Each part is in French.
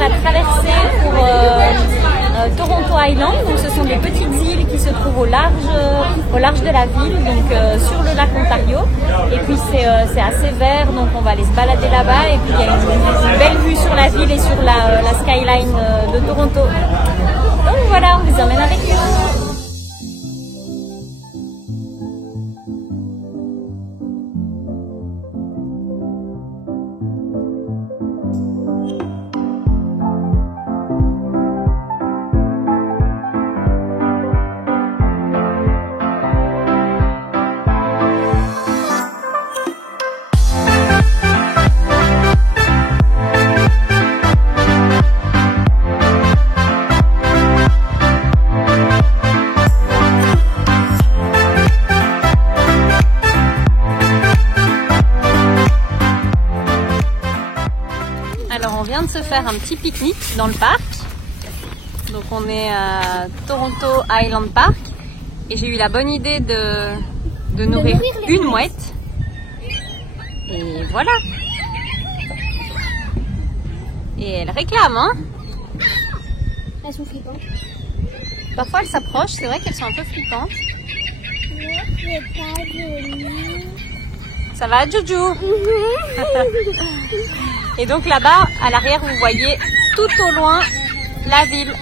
la traversée pour Toronto Island. Donc ce sont des petites îles qui se trouvent au large de la ville, donc sur le lac Ontario. Et puis c'est assez vert, donc on va aller se balader là-bas. Et puis il y a une belle vue sur la ville et sur la skyline de Toronto. Donc voilà, on vous emmène avec nous. De se faire un petit pique-nique dans le parc. Donc on est à Toronto Island Park et j'ai eu la bonne idée de nourrir une mouette. Et voilà. Et elle réclame, hein. Elles sont flippantes. Parfois elles s'approchent, c'est vrai qu'elles sont un peu flippantes. Ça va, Joujou? Et donc là-bas, à l'arrière, vous voyez tout au loin la ville.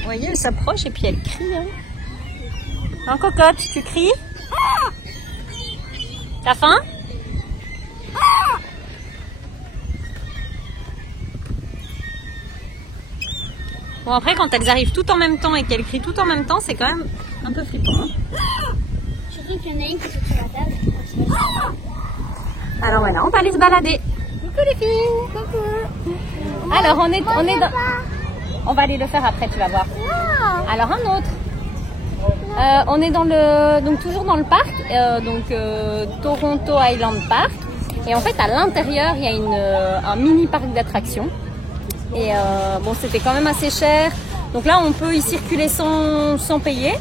Vous voyez, elle s'approche et puis elle crie. Hein, cocotte, tu cries? T'as faim? Bon, après, quand elles arrivent tout en même temps et qu'elles crient tout en même temps, c'est quand même un peu flippant. Surtout qu'il y en a une qui saute sur la table. Alors voilà, on va aller se balader. Coucou les filles. Coucou. Alors on est dans... On va aller le faire après, tu vas voir. Non. Alors un autre. On est donc toujours dans le parc, Toronto Island Park. Et en fait à l'intérieur il y a un mini parc d'attractions. Et bon, c'était quand même assez cher. Donc là on peut y circuler sans payer.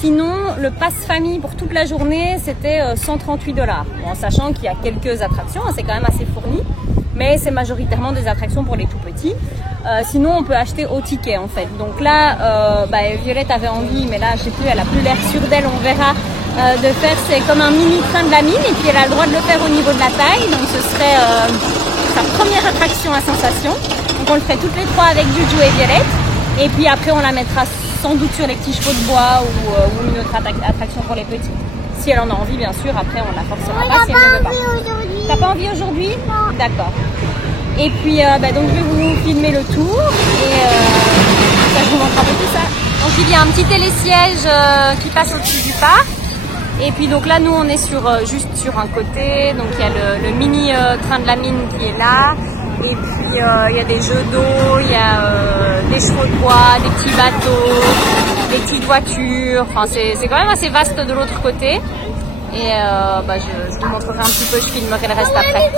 Sinon, le pass famille pour toute la journée, c'était 138 $. En sachant qu'il y a quelques attractions, c'est quand même assez fourni. Mais c'est majoritairement des attractions pour les tout petits. Sinon, on peut acheter au ticket en fait. Donc là, Violette avait envie, mais là, je sais plus, elle a plus l'air sûre d'elle, on verra, de faire, c'est comme un mini train de la mine. Et puis elle a le droit de le faire au niveau de la taille. Donc ce serait sa première attraction à sensation. Donc on le ferait toutes les trois avec Juju et Violette. Et puis après, on la mettra sans doute sur les petits chevaux de bois ou une autre attraction pour les petits. Si elle en a envie, bien sûr, après on la forcera pas si elle ne veut pas. T'as pas envie aujourd'hui? Non. D'accord. Et puis donc je vais vous filmer le tour et ça, je vous montre un peu tout ça. Il y a un petit télésiège qui passe au-dessus du parc. Et puis donc là, nous on est juste sur un côté. Donc il y a le mini train de la mine qui est là. Et puis il y a des jeux d'eau, il y a des chevaux de bois, des petits bateaux, des petites voitures. Enfin, c'est quand même assez vaste de l'autre côté. Et je vous montrerai un petit peu, je filmerai le reste après.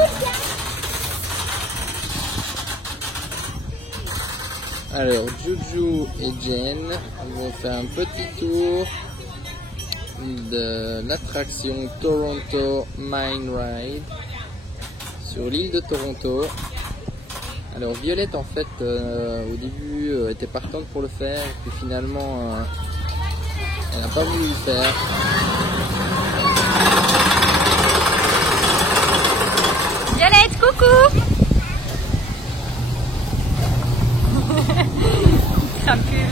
Alors, Juju et Jen vont faire un petit tour de l'attraction Toronto Mine Ride sur l'île de Toronto. Alors Violette en fait au début était partante pour le faire et puis finalement elle n'a pas voulu le faire. Violette, coucou. Ça pue.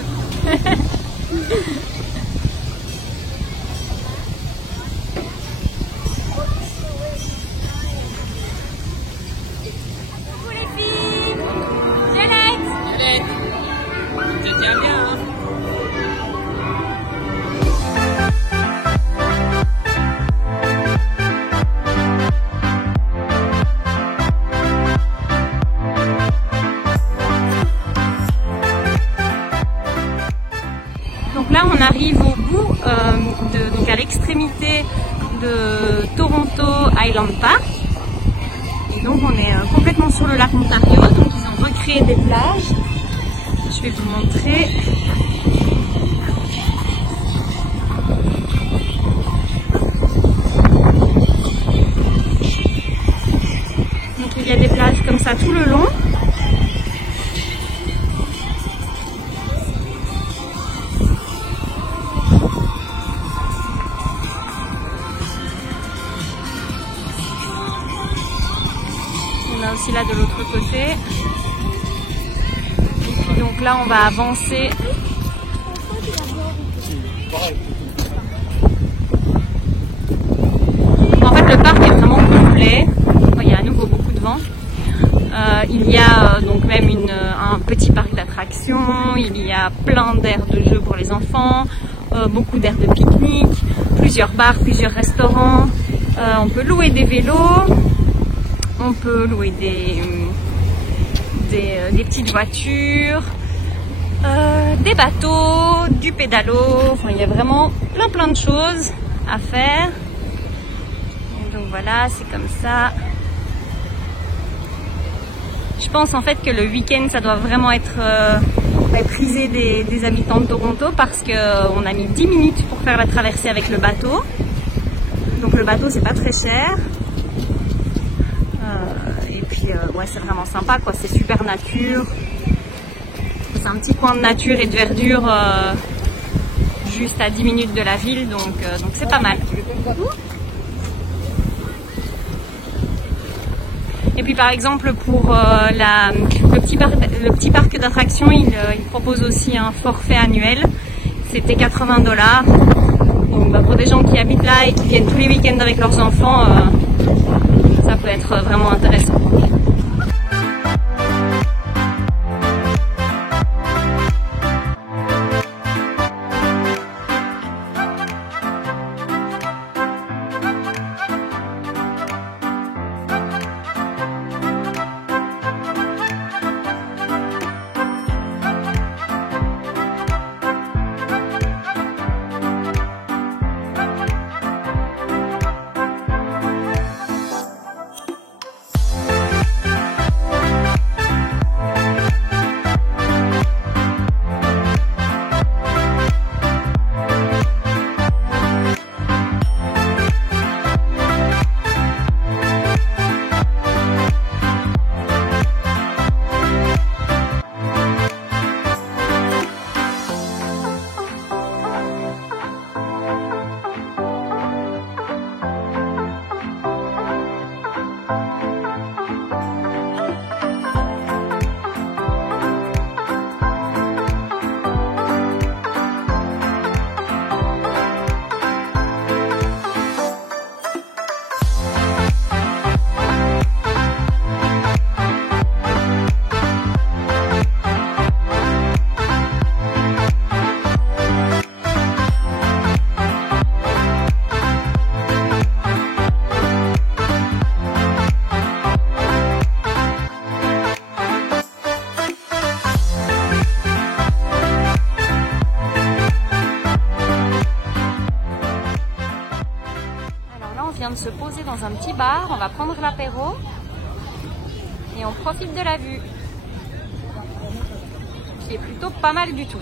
Tiens bien, hein. Donc là, on arrive au bout, donc à l'extrémité de Toronto Island Park. Et donc, on est complètement sur le lac Ontario. Donc, ils ont recréé des plages. Je vais vous montrer. Donc il y a des plages comme ça tout le long. là, on va avancer. En fait, le parc est vraiment complet. Il y a à nouveau beaucoup de vent. Il y a donc même un petit parc d'attractions. Il y a plein d'aires de jeux pour les enfants, beaucoup d'aires de pique-nique, plusieurs bars, plusieurs restaurants. On peut louer des vélos, on peut louer des petites voitures, des bateaux, du pédalo. Enfin, il y a vraiment plein de choses à faire. Donc voilà, c'est comme ça. Je pense en fait que le week-end, ça doit vraiment être prisé des habitants de Toronto parce qu'on a mis 10 minutes pour faire la traversée avec le bateau. Donc le bateau, c'est pas très cher. Et puis, ouais, c'est vraiment sympa, quoi. C'est super nature. C'est un petit coin de nature et de verdure juste à 10 minutes de la ville, donc c'est pas mal. Et puis par exemple pour le petit parc d'attractions, il propose aussi un forfait annuel. C'était $80. Donc pour des gens qui habitent là et qui viennent tous les week-ends avec leurs enfants, ça peut être vraiment intéressant. De se poser dans un petit bar, on va prendre l'apéro et on profite de la vue qui est plutôt pas mal du tout.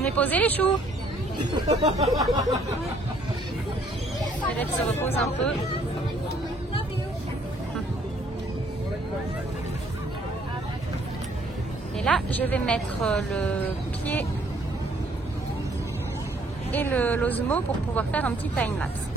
On est posé les choux. Elle se repose un peu. Et là je vais mettre le pied et l'Osmo pour pouvoir faire un petit time-lapse.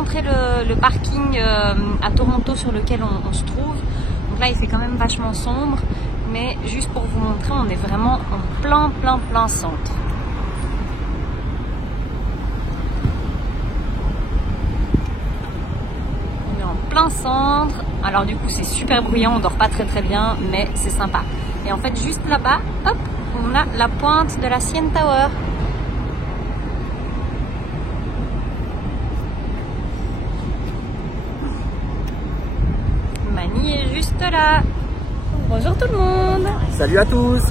montrer le parking à Toronto sur lequel on se trouve. Donc là il fait quand même vachement sombre, mais juste pour vous montrer, on est vraiment en plein centre. On est en plein centre, alors du coup c'est super bruyant, on dort pas très bien, mais c'est sympa. Et en fait juste là-bas, hop, on a la pointe de la CN Tower. Mani est juste là. Bonjour tout le monde. Salut à tous.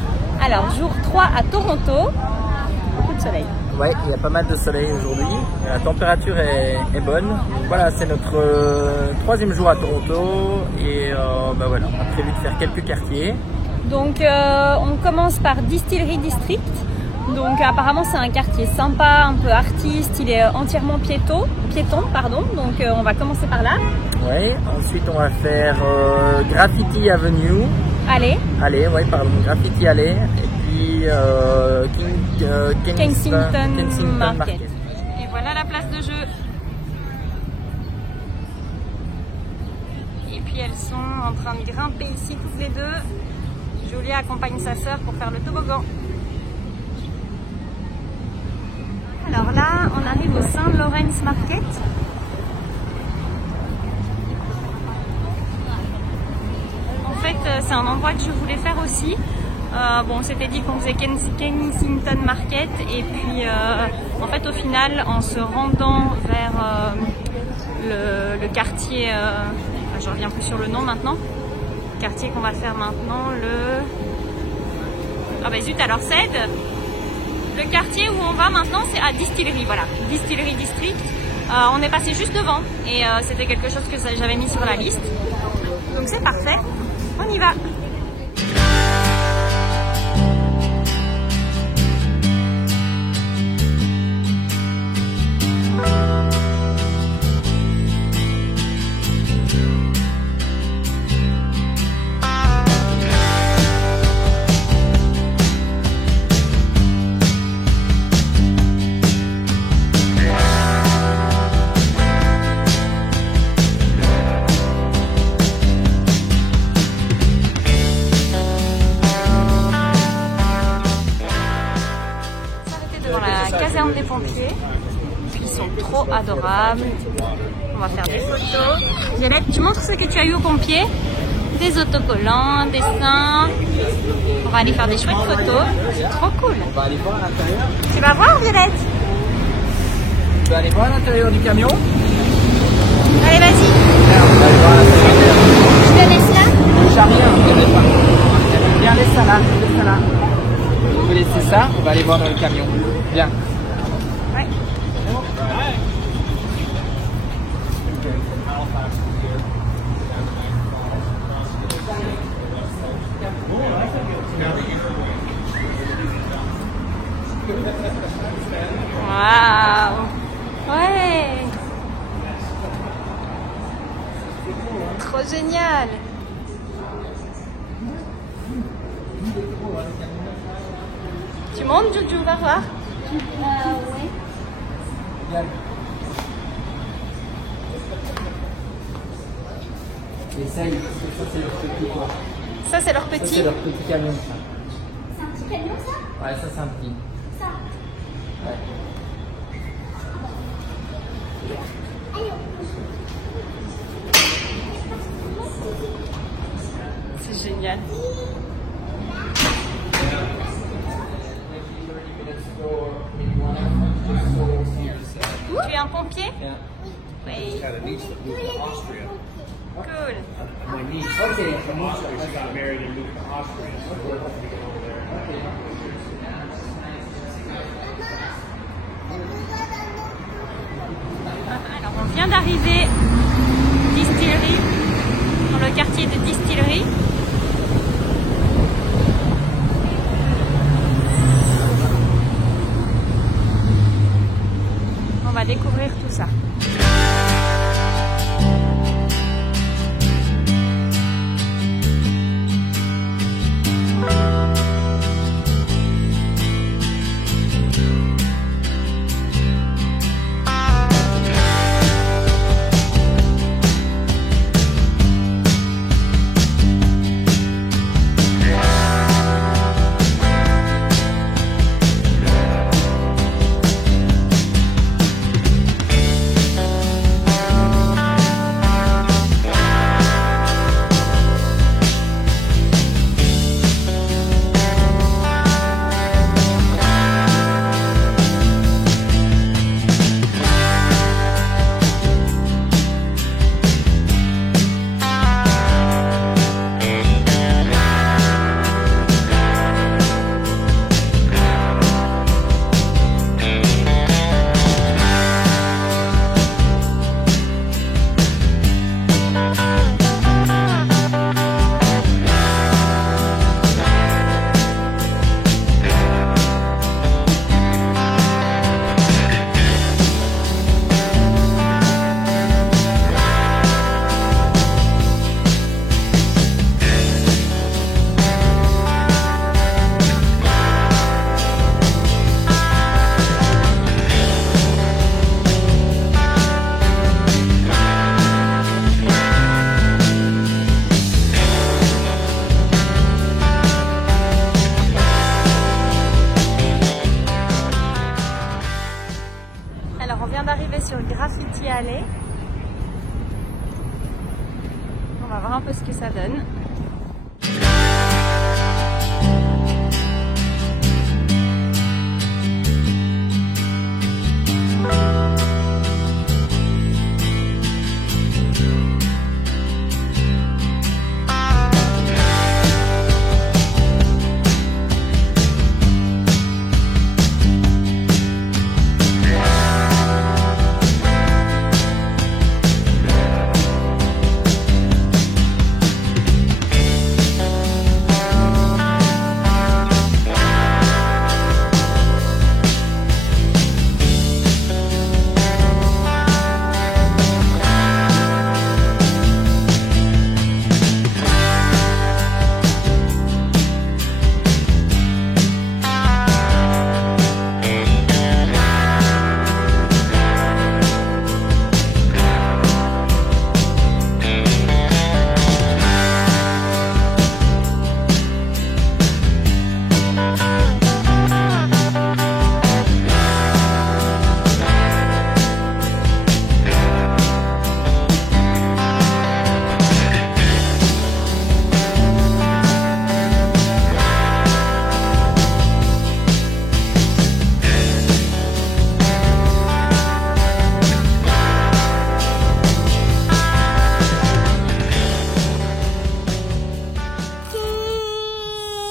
Alors jour 3 à Toronto, beaucoup de soleil. Ouais, il y a pas mal de soleil aujourd'hui. La température est bonne. Donc voilà, c'est notre troisième jour à Toronto et bah voilà, on a prévu de faire quelques quartiers. Donc on commence par Distillery District. Donc apparemment c'est un quartier sympa, un peu artiste, il est entièrement piéton, donc on va commencer par là. Ouais, ensuite on va faire Graffiti Avenue. Allez, ouais, pardon, Graffiti Alley. Et puis Kensington Market. Et voilà la place de jeu. Et puis elles sont en train de grimper ici toutes les deux. Julia accompagne sa sœur pour faire le toboggan. Alors là, on arrive au St. Lawrence Market. En fait, c'est un endroit que je voulais faire aussi. Bon, on s'était dit qu'on faisait Kensington Market et puis en fait au final en se rendant vers le quartier, je reviens plus sur le nom maintenant, le quartier qu'on va faire maintenant, ah bah zut, alors c'est le quartier où on va maintenant, c'est à Distillery, voilà, Distillery District. On est passé juste devant et c'était quelque chose que j'avais mis sur la liste, donc c'est parfait, on y va. Caserne des pompiers, ils sont trop adorables. On va faire des photos. Violette, tu montres ce que tu as eu aux pompiers? Des autocollants, des dessins. On va aller faire des chouettes photos. C'est trop cool. On va aller voir à l'intérieur. Tu vas voir, Violette? Tu vas aller voir à l'intérieur du camion? Allez, vas-y. On va aller voir à l'intérieur. Je te laisse là? J'ai rien, Violette, par contre. Viens, laisse ça là. On peut laisser ça, on va aller voir dans le camion. Viens. Ouais. Waouh. Ouais. Trop génial. Tu montes, Jojo, va voir? Oui. Essaye, parce que ça c'est leur petit quoi. Ça c'est leur petit. Ça c'est leur petit camion ça. C'est un petit camion ça? Ouais, ça c'est un petit. Ça. Ouais. C'est génial. Tu es un pompier? Yeah. Oui. Had a niece that moved to Austria. Cool. My niece Okay. from Austria. She got married and moved to Austria. So we're hoping to get over there. Alors on vient d'arriver Distillery, dans le quartier de Distillery. On va découvrir tout ça. peu ce que ça donne.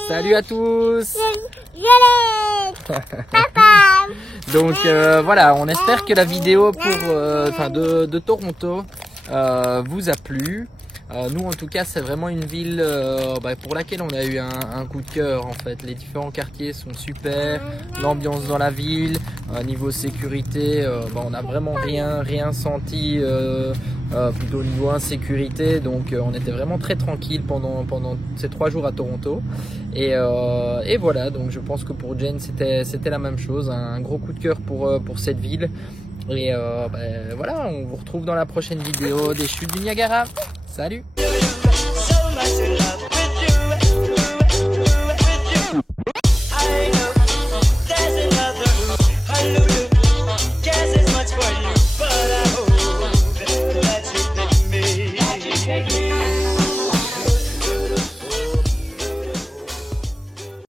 Salut à tous. Papa. Donc voilà, on espère que la vidéo de Toronto vous a plu. Nous en tout cas c'est vraiment une ville pour laquelle on a eu un coup de cœur en fait. Les différents quartiers sont super, l'ambiance dans la ville, niveau sécurité, on n'a vraiment rien senti plutôt au niveau insécurité, donc on était vraiment très tranquille pendant ces 3 jours à Toronto. Et voilà, donc je pense que pour Jen c'était la même chose, un gros coup de cœur pour cette ville. Et voilà, on vous retrouve dans la prochaine vidéo des chutes du Niagara. Salut!